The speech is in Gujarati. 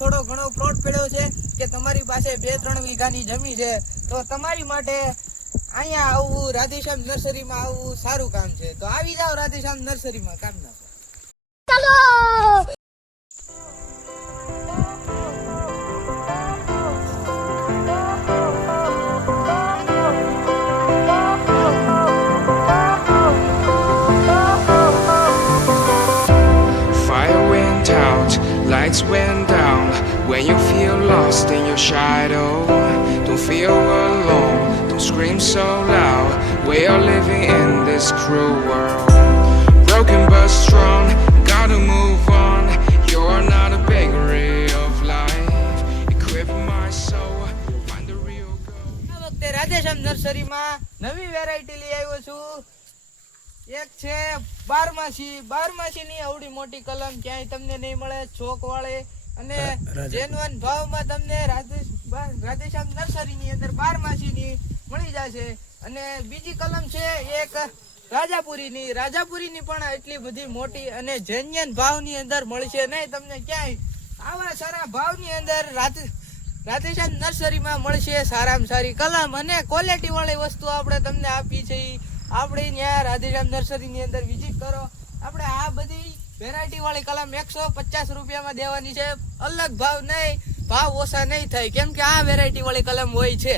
થોડો ઘણો પ્લોટ પડ્યો છે કે તમારી પાસે 2-3 વીઘાની જમીન છે, તો તમારી માટે અહીંયા આવવું, રાધેશ્યામ નર્સરીમાં આવવું સારું કામ છે. તો આવી જાઓ રાધેશ્યામ નર્સરીમાં, કામ નાખો. Lights went down when you feel lost in your shadow. Don't feel alone, don't scream so loud. We are living in this cruel world. Broken but strong, gotta move on. You're not a bakery of life. Equip my soul, find the real goal. આ વખતે રાધેશ્યામ નર્સરીમાં નવી વેરાયટી લઈ આવ્યો છું. એક છે બારમાસીની આવડી મોટી કલમ ક્યાંય તમને નહીં મળે, ચોક વાળે અને જેન્યુઅન ભાવમાં તમને રાધેશ્યામ નર્સરીની અંદર બારમાસીની મળી જશે. અને બીજી કલમ છે એક રાજાપુરીની પણ એટલી બધી મોટી અને જેન્યુઅન ભાવની અંદર મળશે નહીં તમને ક્યાંય. આવા સારા ભાવની અંદર રાધેશ્યામ નર્સરીમાં મળશે સારામાં સારી કલમ અને ક્વોલિટી વાળી વસ્તુ આપણે તમને આપી છે. આપણે ત્યાં રાધેશ્યામ નર્સરીની અંદર વિઝિટ કરો. આપણે આ બધી વેરાયટી વાળી કલમ 150 રૂપિયામાં દેવાની છે. અલગ ભાવ નહીં, ભાવ ઓછા નહીં થાય, કેમ કે આ વેરાયટી વાળી કલમ હોય છે.